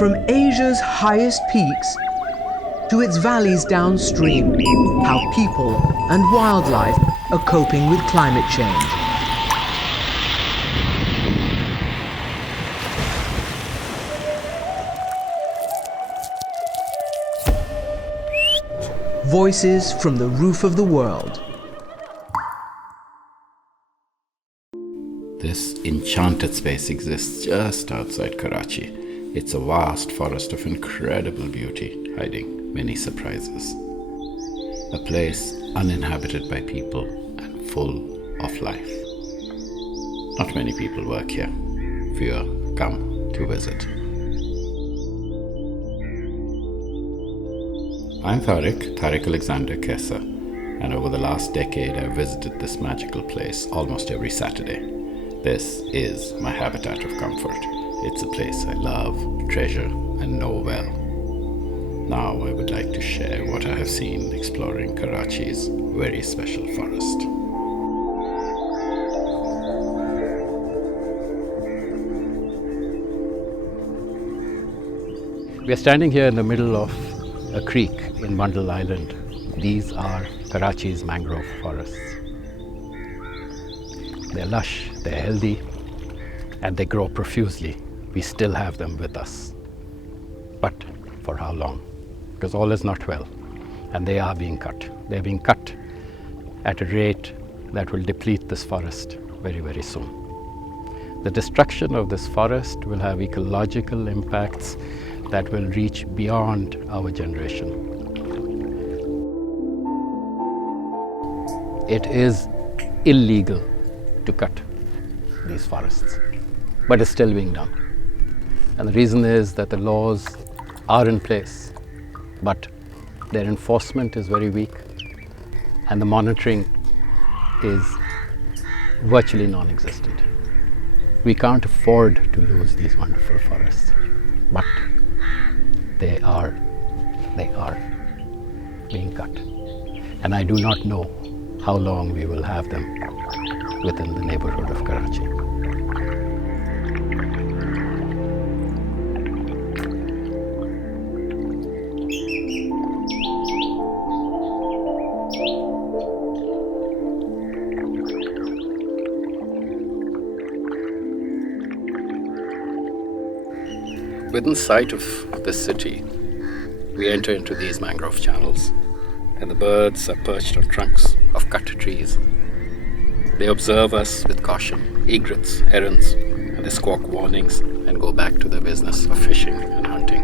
From Asia's highest peaks to its valleys downstream, how people and wildlife are coping with climate change. Voices from the roof of the world. This enchanted space exists just outside Karachi. It's a vast forest of incredible beauty, hiding many surprises. A place uninhabited by people and full of life. Not many people work here. Few come to visit. I'm Tariq Alexander Kesa, and over the last decade I've visited this magical place almost every Saturday. This is my habitat of comfort. It's a place I love, treasure, and know well. Now I would like to share what I have seen exploring Karachi's very special forest. We are standing here in the middle of a creek in Mandal Island. These are Karachi's mangrove forests. They're lush, they're healthy, and they grow profusely. We still have them with us. But for how long? Because all is not well, and they are being cut. They're being cut at a rate that will deplete this forest very, very soon. The destruction of this forest will have ecological impacts that will reach beyond our generation. It is illegal to cut these forests, but it's still being done. And the reason is that the laws are in place, but their enforcement is very weak, and the monitoring is virtually non-existent. We can't afford to lose these wonderful forests, but they are being cut. And I do not know how long we will have them within the neighborhood of Karachi. Within sight of this city, we enter into these mangrove channels, and the birds are perched on trunks of cut trees. They observe us with caution, egrets, herons, and they squawk warnings and go back to their business of fishing and hunting.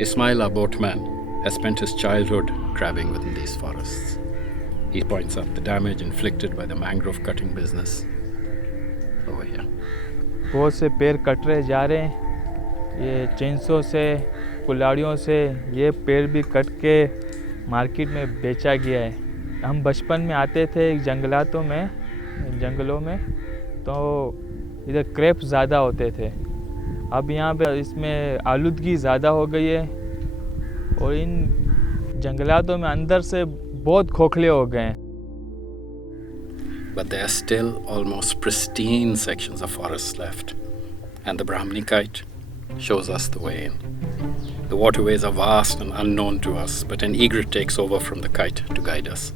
Ismaili, our boatman, has spent his childhood crabbing within these forests. He points out the damage inflicted by the mangrove cutting business over here. बहुत से पेड़ cut रहे जा रहे हैं, ये चेंसों से, कुल्हाड़ियों से ये पेड़ भी कट के मार्केट में बेचा गया है। हम बचपन में आते थे जंगलों में, तो इधर क्रैप्स ज़्यादा होते थे। अब यहाँ पे इसमें आलूदगी ज़्यादा हो गई है और इन जंगलातों में अंदर से बहुत खोखले हो गए हैं। But there are still almost pristine sections of forests left, and the Brahmani kite shows us the way in. The waterways are vast and unknown to us, but an egret takes over from the kite to guide us.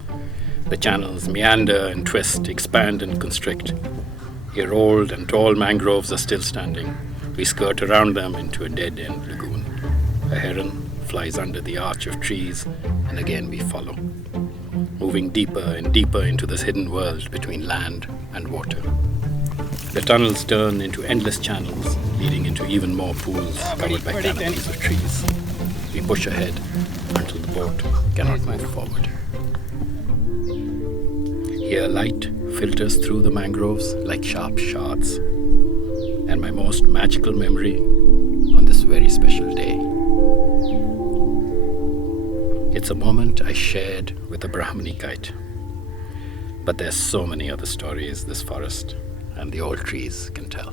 The channels meander and twist, expand and constrict. Here old and tall mangroves are still standing. We skirt around them into a dead-end lagoon. A heron flies under the arch of trees, and again we follow, moving deeper and deeper into this hidden world between land and water. The tunnels turn into endless channels, leading into even more pools covered by canopies of trees. We push ahead until the boat cannot move forward. Here light filters through the mangroves like sharp shards. And my most magical memory on this very special day. It's a moment I shared with a Brahmani kite. But there's so many other stories this forest and the old trees can tell.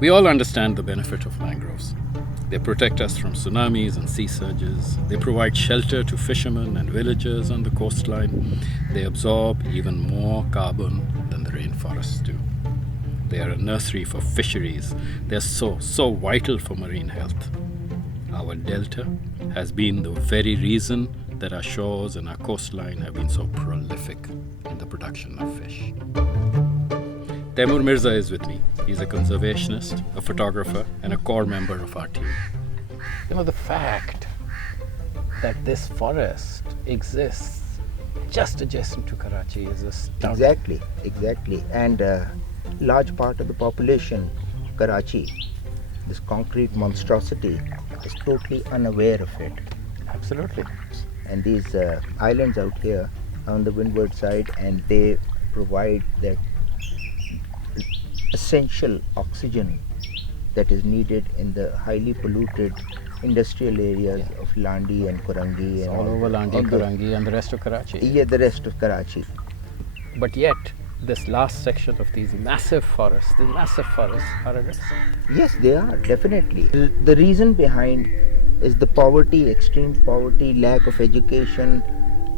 We all understand the benefit of mangroves. They protect us from tsunamis and sea surges. They provide shelter to fishermen and villagers on the coastline. They absorb even more carbon than the rainforests do. They are a nursery for fisheries. They are so vital for marine health. Our delta has been the very reason that our shores and our coastline have been so prolific in the production of fish. Taimur Mirza is with me. He's a conservationist, a photographer, and a core member of our team. You know, the fact that this forest exists just adjacent to Karachi is astounding. Exactly. And a large part of the population, Karachi, this concrete monstrosity, is totally unaware of it. Absolutely. And these islands out here are on the windward side, and they provide that essential oxygen that is needed in the highly polluted industrial areas of Landi and Korangi. All over Landi, Korangi and the rest of Karachi. Yeah, the rest of Karachi. But yet, this last section of these massive forests are at risk. Yes, they are, definitely. The reason behind is the poverty, extreme poverty, lack of education,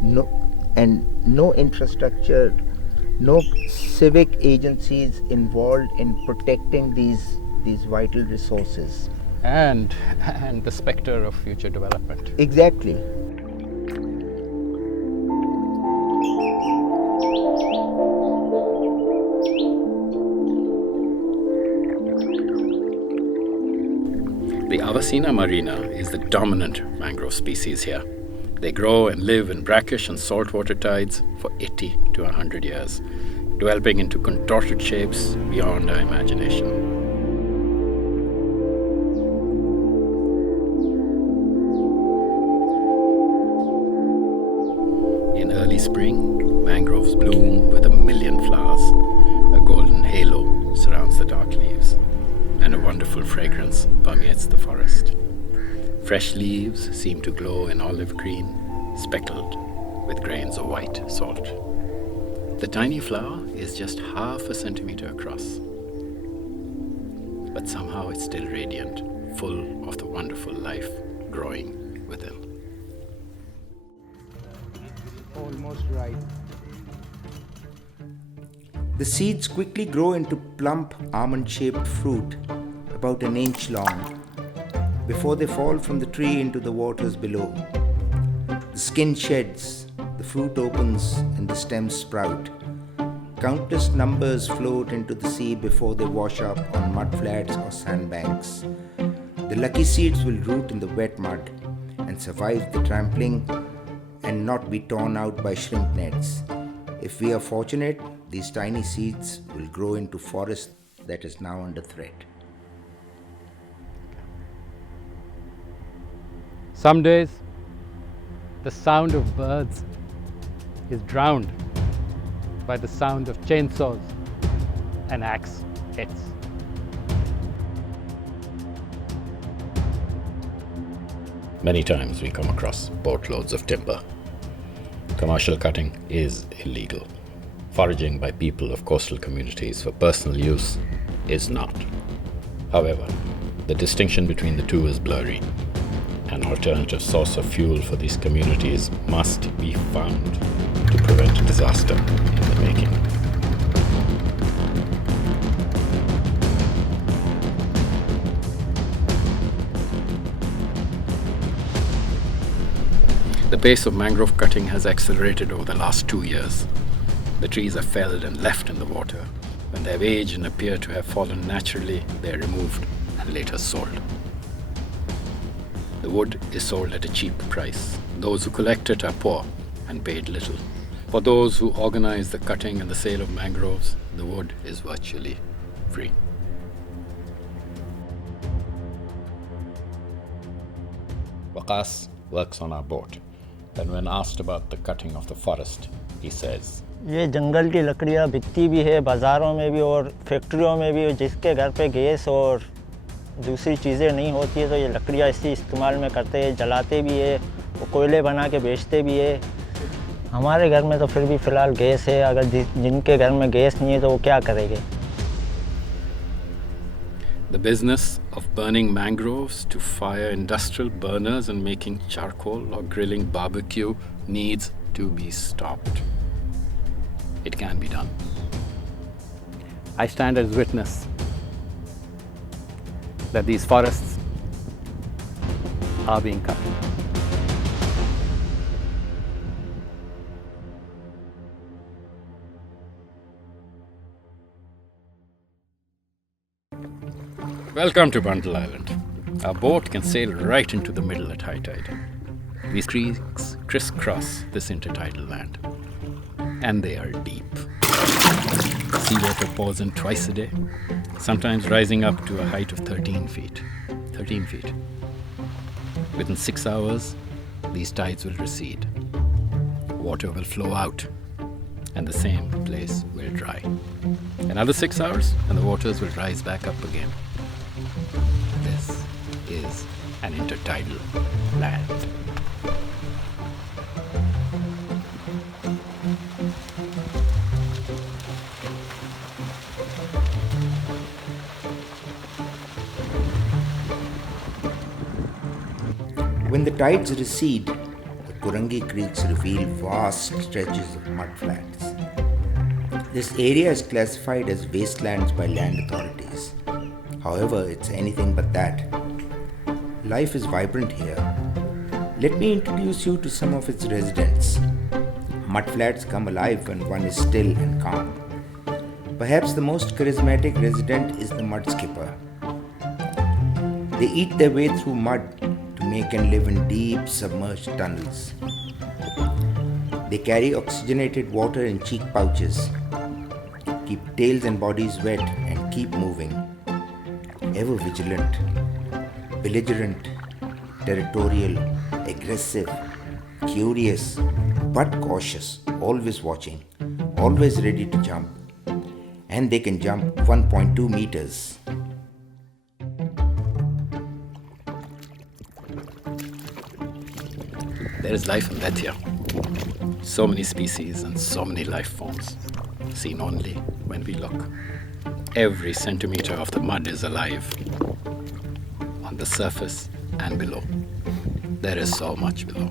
no infrastructure, no civic agencies involved in protecting these vital resources. And the specter of future development. Exactly. The Avicena marina is the dominant mangrove species here. They grow and live in brackish and saltwater tides for 80 to 100 years, developing into contorted shapes beyond our imagination. In early spring, mangroves bloom with 1 million flowers. A golden halo surrounds the dark leaves, and a wonderful fragrance permeates the forest. Fresh leaves seem to glow in olive green, speckled with grains of white salt. The tiny flower is just half a centimeter across, but somehow it's still radiant, full of the wonderful life growing within. Almost right. The seeds quickly grow into plump almond-shaped fruit, about 1 inch long, before they fall from the tree into the waters below. The skin sheds, the fruit opens, and the stems sprout. Countless numbers float into the sea before they wash up on mudflats or sandbanks. The lucky seeds will root in the wet mud and survive the trampling and not be torn out by shrimp nets. If we are fortunate, these tiny seeds will grow into forest that is now under threat. Some days, the sound of birds is drowned by the sound of chainsaws and axe hits. Many times we come across boatloads of timber. Commercial cutting is illegal. Foraging by people of coastal communities for personal use is not. However, the distinction between the two is blurry. An alternative source of fuel for these communities must be found to prevent disaster in the making. The pace of mangrove cutting has accelerated over the last 2 years. The trees are felled and left in the water. When they have aged and appear to have fallen naturally, they are removed and later sold. The wood is sold at a cheap price. Those who collect it are poor and paid little. For those who organize the cutting and the sale of mangroves, the wood is virtually free. Waqas works on our boat, and when asked about the cutting of the forest, he says, ये जंगल की लकड़ियाँ बिकती भी है बाज़ारों में भी और फैक्ट्रियों में भी, जिसके घर पे गैस और दूसरी चीज़ें नहीं होती है तो ये लकड़ियाँ इसी इस्तेमाल में करते हैं, जलाते भी है, वो कोयले बना के बेचते भी है। हमारे घर में तो फिर भी फ़िलहाल गैस है, अगर जिनके घर में गैस नहीं है तो वो क्या करेंगे। The business of burning mangroves to fire industrial burners and making charcoal or grilling barbecue needs to be stopped. It can be done. I stand as witness that these forests are being cut. Welcome to Bundle Island. Our boat can sail right into the middle at high tide. These creeks crisscross this intertidal land, and they are deep. Seawater pours in twice a day, sometimes rising up to a height of 13 feet. 13 feet. Within 6 hours, these tides will recede. Water will flow out, and the same place will dry. Another 6 hours, and the waters will rise back up again. This is an intertidal land. When the tides recede, the Kurangi creeks reveal vast stretches of mudflats. This area is classified as wastelands by land authorities. However, it's anything but that. Life is vibrant here. Let me introduce you to some of its residents. Mudflats come alive when one is still and calm. Perhaps the most charismatic resident is the mud skipper. They eat their way through mud to make and live in deep submerged tunnels. They carry oxygenated water in cheek pouches, keep tails and bodies wet, and keep moving. Ever vigilant, belligerent, territorial, aggressive, curious, but cautious, always watching, always ready to jump. And they can jump 1.2 meters. There is life and death here. So many species and so many life forms, seen only when we look. Every centimeter of the mud is alive, on the surface and below. There is so much below.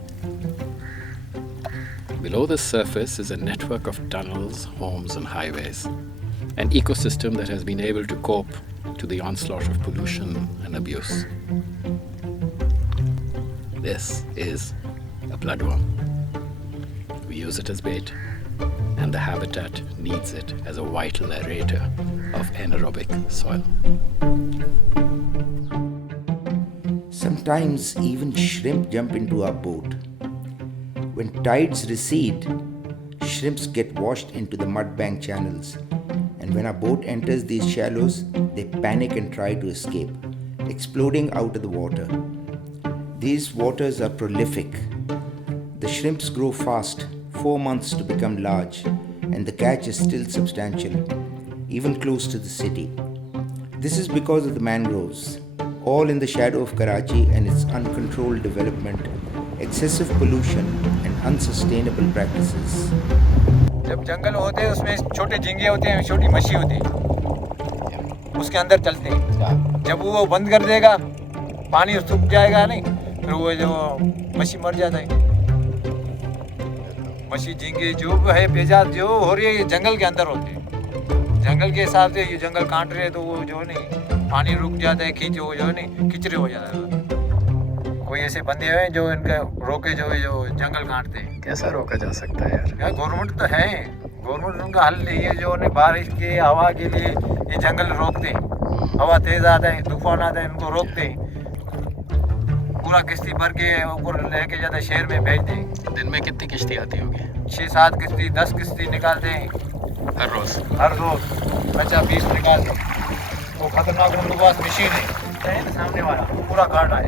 Below the surface is a network of tunnels, homes, and highways, an ecosystem that has been able to cope to the onslaught of pollution and abuse. This is a bloodworm. We use it as bait, and the habitat needs it as a vital aerator of anaerobic soil. Sometimes even shrimp jump into our boat. When tides recede, shrimps get washed into the mudbank channels, and when our boat enters these shallows, they panic and try to escape, exploding out of the water. These waters are prolific. The shrimps grow fast, 4 months to become large, and the catch is still substantial, even close to the city. This is because of the mangroves, all in the shadow of Karachi and its uncontrolled development, excessive pollution and unsustainable practices. जब जंगल होते हैं उसमें छोटे झींगे होते हैं, छोटी मछली होती है, उसके अंदर चलते हैं. जब वो बंद कर देगा, पानी सूख जाएगा नहीं, फिर वो जो मछली मर जाता है. मछली झींगे जो है पेजाद जो हो रही है ये जंगल के अंदर होते हैं. जंगल के हिसाब से ये जंगल काट रहे हैं तो वो जो नहीं पानी रुक जाता है, खींच वो जो नहीं किचरे हो जाता है. कोई ऐसे बंदे हैं जो इनका रोके जो जंगल काटते हैं. कैसा रोका जा सकता है यार? गवर्नमेंट तो है, गवर्नमेंट उनका हल नहीं है जो उन्हें बारिश के हवा के लिए ये जंगल रोकते हैं. हवा तेज आता है, तूफान आता है, इनको रोकते हैं. पूरा किश्ती भर के ऊपर लेके जाते शहर में भेजते हैं. दिन में कितनी किश्ती आती होगी? 6-7 किश्ती 10 किश्ती निकालते हैं हर रोज. 50-20 निकालते हैं. वो खतरनाक उनके पास मशीन है सामने वाला पूरा काट है.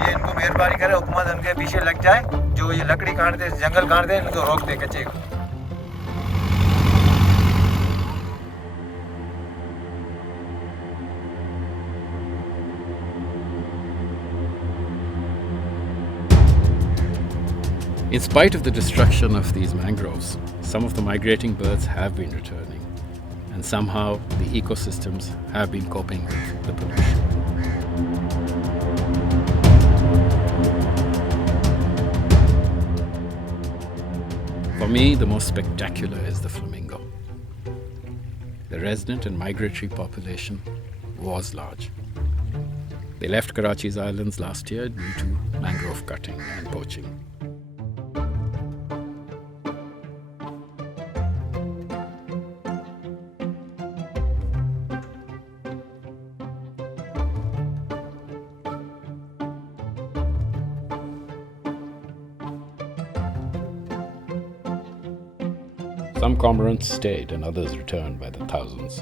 ये इनको मेहरबानी करे हुकूमत उनके पीछे लग जाए, जो ये लकड़ी काटते जंगल काटते हैं इनको रोक दे कच्चे को. In spite of the destruction of these mangroves, some of the migrating birds have been returning. and somehow the ecosystems have been coping with the pollution. For me, the most spectacular is the flamingo. The resident and migratory population was large. They left Karachi's islands last year due to mangrove cutting and poaching. Some cormorants stayed and others returned by the thousands.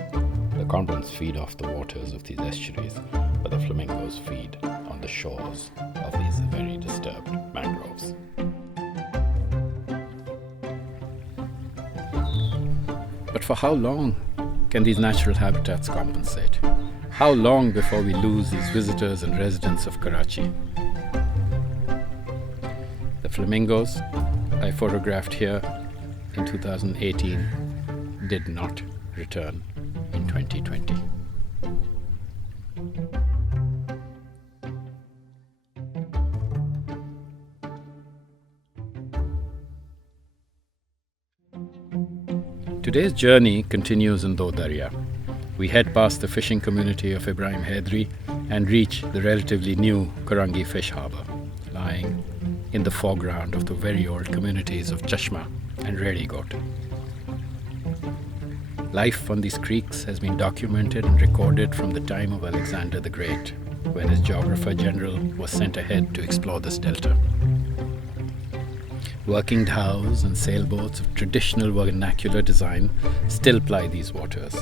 The cormorants feed off the waters of these estuaries, but the flamingos feed on the shores of these very disturbed mangroves. But for how long can these natural habitats compensate? How long before we lose these visitors and residents of Karachi? The flamingos I photographed here in 2018 did not return in 2020. Today's journey continues in Do Darya. We head past the fishing community of Ibrahim Haidari and reach the relatively new Karangi Fish Harbour, lying in the foreground of the very old communities of Chashma and Redigoat. Life on these creeks has been documented and recorded from the time of Alexander the Great, when his geographer general was sent ahead to explore this delta. Working dhows and sailboats of traditional vernacular design still ply these waters,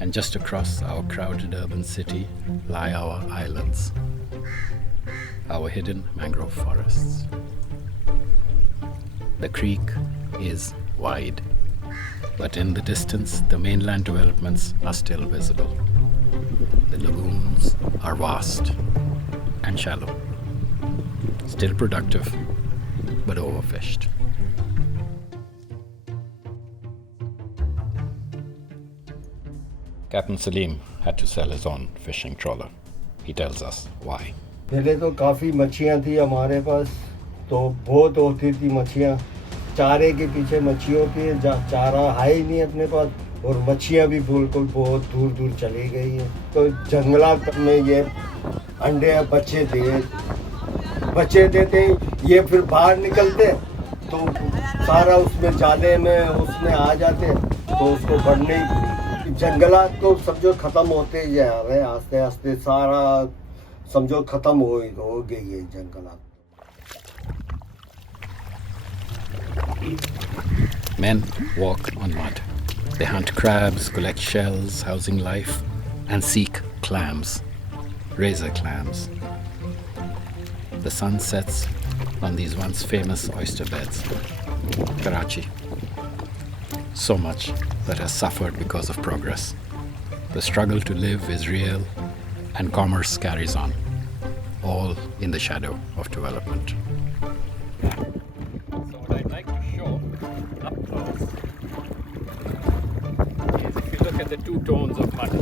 and just across our crowded urban city lie our islands, our hidden mangrove forests. The creek is wide, but in the distance the mainland developments are still visible. The lagoons are vast and shallow, still productive, but overfished. Captain Salim had to sell his own fishing trawler. He tells us why. पहले तो काफ़ी मच्छियाँ थी हमारे पास, तो बहुत होती थी मच्छियाँ. चारे के पीछे मच्छियों की चारा है ही नहीं अपने पास, और मच्छियाँ भी बिल्कुल बहुत दूर दूर चली गई हैं. तो जंगलात में ये अंडे बच्चे देते ये फिर बाहर निकलते तो सारा उसमें जाले में उसमें आ जाते, तो उसको बढ़ने जंगलात तो समझो ख़त्म होते ही जा रहे हैं. आस्ते आस्ते सारा समझो ख़त्म हो गई है जंगलात. Men walk on mud. They hunt crabs, collect shells, housing life, and seek clams, razor clams. The sun sets on these once famous oyster beds. Karachi. So much that has suffered because of progress. The struggle to live is real, and commerce carries on, all in the shadow of development. So what I'd like to show up close is if you look at the two tones of mud.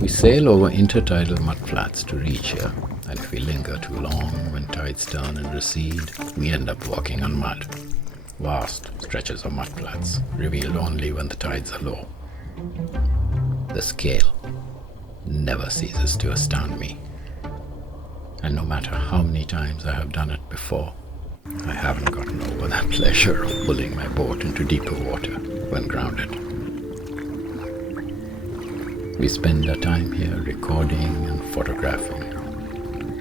We sail over intertidal mudflats to reach here, and if we linger too long when tides turn and recede, we end up walking on mud. Vast stretches of mudflats, revealed only when the tides are low. The scale never ceases to astound me. And no matter how many times I have done it before, I haven't gotten over that pleasure of pulling my boat into deeper water when grounded. We spend our time here recording and photographing.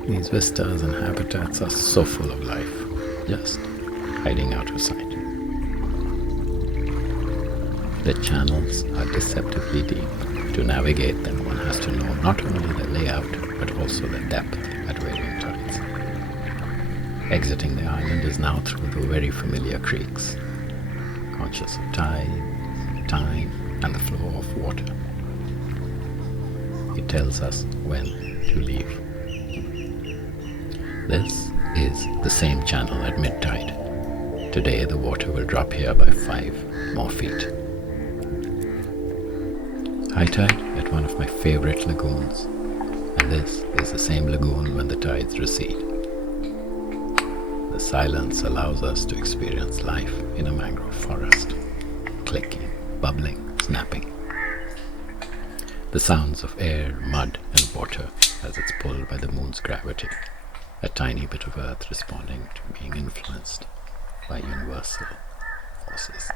These vistas and habitats are so full of life, just hiding out of sight. The channels are deceptively deep. To navigate them, one has to know not only the layout, but also the depth at varying tides. Exiting the island is now through the very familiar creeks, conscious of tide, time, and the flow of water. It tells us when to leave. This is the same channel at mid-tide. Today the water will drop here by 5 more feet. High tide at one of my favorite lagoons, and this is the same lagoon when the tides recede. The silence allows us to experience life in a mangrove forest, clicking, bubbling, snapping. The sounds of air, mud and water as it's pulled by the moon's gravity, a tiny bit of earth responding to being influenced by universal forces.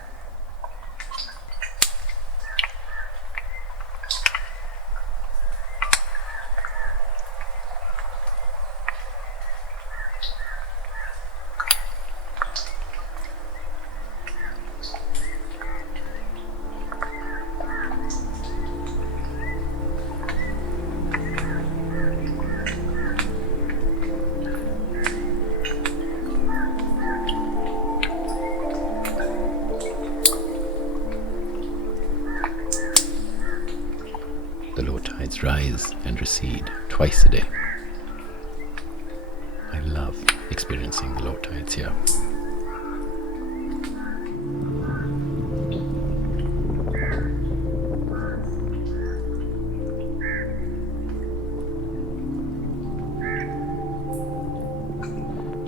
The low tides rise and recede twice a day. I love experiencing the low tides here.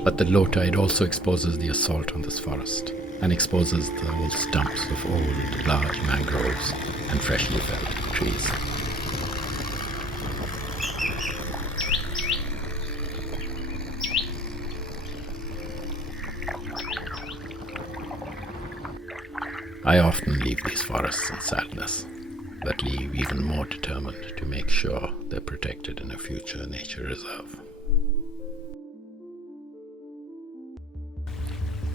But the low tide also exposes the assault on this forest and exposes the old stumps of old, large mangroves and freshly felled trees. I often leave these forests in sadness, but leave even more determined to make sure they're protected in a future nature reserve.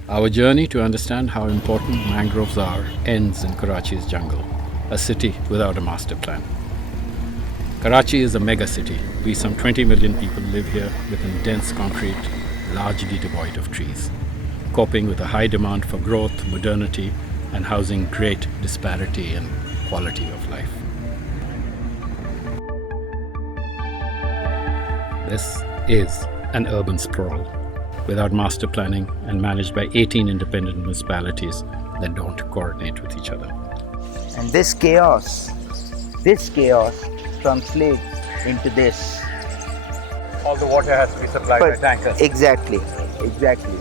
Our journey to understand how important mangroves are ends in Karachi's jungle, a city without a master plan. Karachi is a megacity. We, some 20 million people, live here within dense concrete, largely devoid of trees, coping with a high demand for growth, modernity, and housing great disparity in quality of life. This is an urban sprawl without master planning and managed by 18 independent municipalities that don't coordinate with each other. And this chaos translates into this. All the water has to be supplied by tankers. Exactly.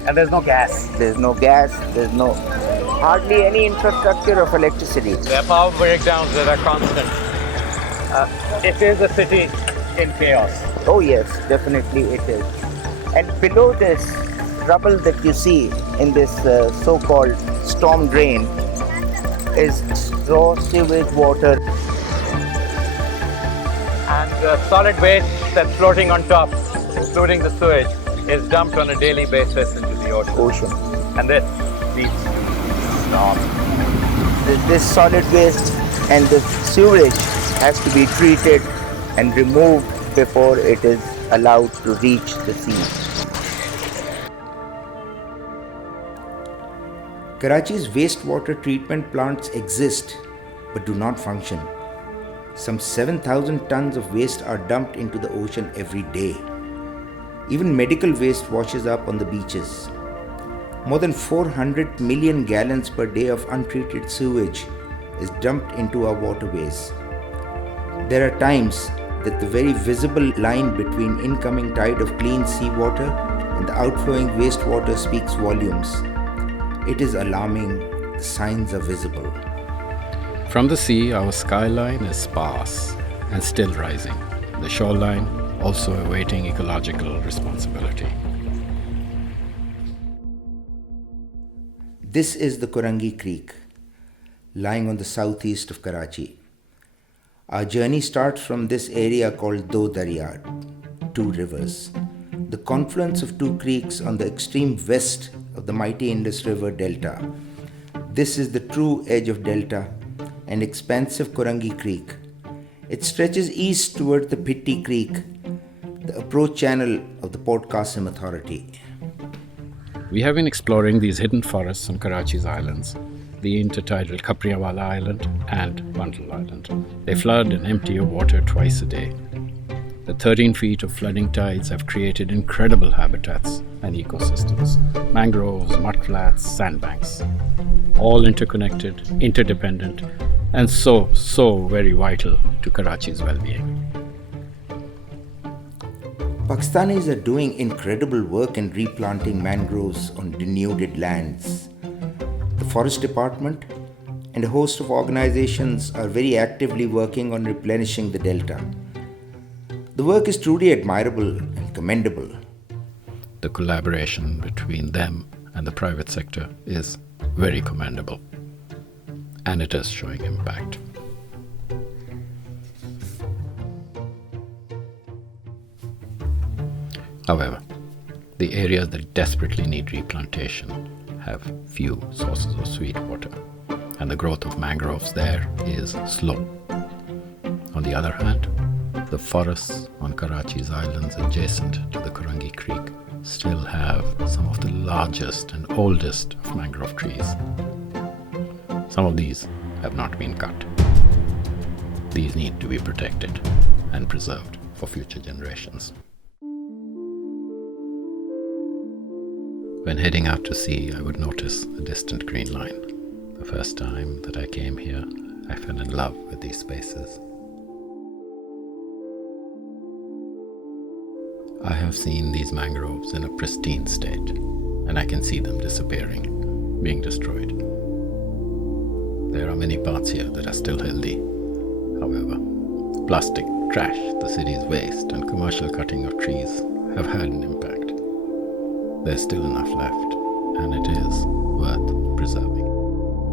And there's no gas. There's no gas, there's no hardly any infrastructure of electricity. There are power breakdowns that are constant. It is a city in chaos. Oh yes, definitely it is. And below this rubble that you see in this so-called storm drain is raw sewage water. And the solid waste that's floating on top, including the sewage, is dumped on a daily basis into the ocean. And this leads to storm. This solid waste and the sewage has to be treated and removed before it is allowed to reach the sea. Karachi's wastewater treatment plants exist but do not function. Some 7,000 tons of waste are dumped into the ocean every day. Even medical waste washes up on the beaches. More than 400 million gallons per day of untreated sewage is dumped into our waterways. There are times that the very visible line between incoming tide of clean seawater and the outflowing wastewater speaks volumes. It is alarming. The signs are visible. From the sea, our skyline is sparse and still rising. The shoreline also awaiting ecological responsibility. This is the Korangi Creek, lying on the southeast of Karachi. Our journey starts from this area called Do Darya, two rivers, the confluence of two creeks on the extreme west of the mighty Indus River Delta. This is the true edge of Delta, an expansive Korangi Creek. It stretches east toward the Pitti Creek, the approach channel of the Port Qasim Authority. We have been exploring these hidden forests on Karachi's islands, the intertidal Kapriawala Island and Bundle Island. They flood and empty your water twice a day. The 13 feet of flooding tides have created incredible habitats and ecosystems, mangroves, mudflats, sandbanks, all interconnected, interdependent, and so very vital to Karachi's well-being. Pakistanis are doing incredible work in replanting mangroves on denuded lands. The Forest Department and a host of organizations are very actively working on replenishing the delta. The work is truly admirable and commendable. The collaboration between them and the private sector is very commendable, and it is showing impact. However, the areas that desperately need replantation have few sources of sweet water, and the growth of mangroves there is slow. On the other hand, the forests on Karachi's islands adjacent to the Kurangi Creek still have some of the largest and oldest of mangrove trees. Some of these have not been cut. These need to be protected and preserved for future generations. When heading out to sea, I would notice a distant green line. The first time that I came here, I fell in love with these spaces. I have seen these mangroves in a pristine state, and I can see them disappearing, being destroyed. There are many parts here that are still healthy. However, plastic, trash, the city's waste, and commercial cutting of trees have had an impact. There's still enough left, and it is worth preserving.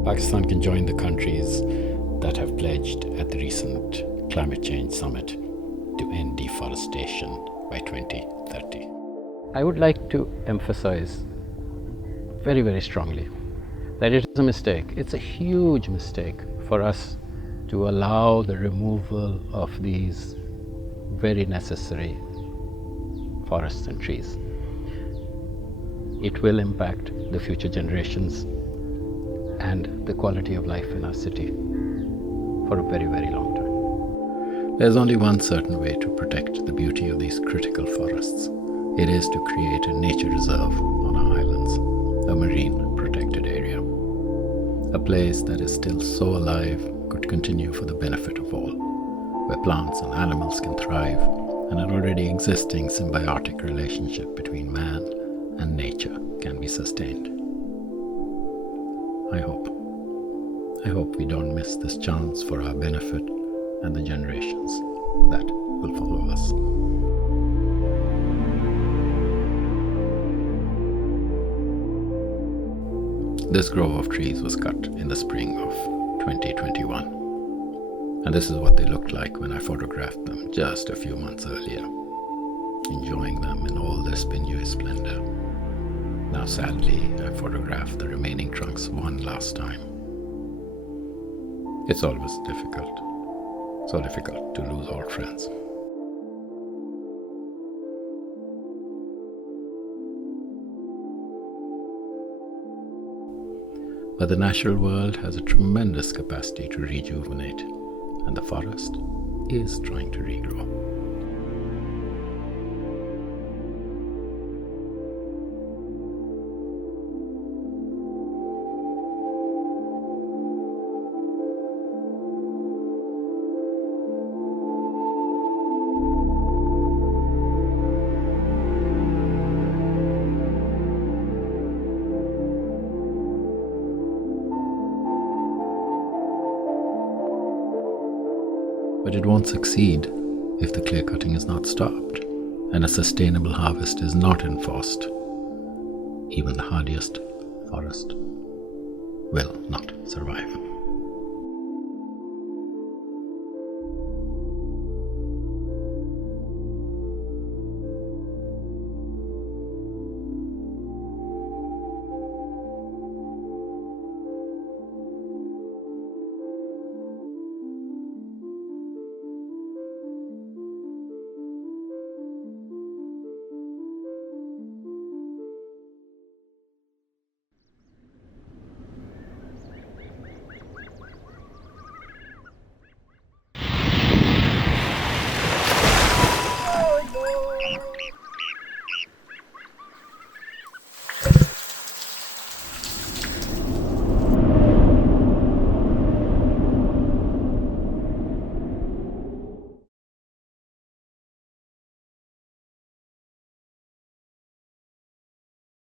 Pakistan can join the countries that have pledged at the recent Climate Change Summit to end deforestation by 2030. I would like to emphasize very, very strongly that it is a mistake. It's a huge mistake for us to allow the removal of these very necessary forests and trees. It will impact the future generations and the quality of life in our city for a very, very long time. There's only one certain way to protect the beauty of these critical forests. It is to create a nature reserve on our islands, a marine protected area. A place that is still so alive could continue for the benefit of all, where plants and animals can thrive and an already existing symbiotic relationship between man and nature can be sustained. I hope we don't miss this chance for our benefit and the generations that will follow us. This grove of trees was cut in the spring of 2021, and this is what they looked like when I photographed them just a few months earlier, enjoying them in all their spinous splendor. Now sadly, I photographed the remaining trunks one last time. It's always difficult, so difficult to lose old friends. But the natural world has a tremendous capacity to rejuvenate, and the forest is trying to regrow. But it won't succeed if the clear cutting is not stopped and a sustainable harvest is not enforced. Even the hardiest forest will not survive.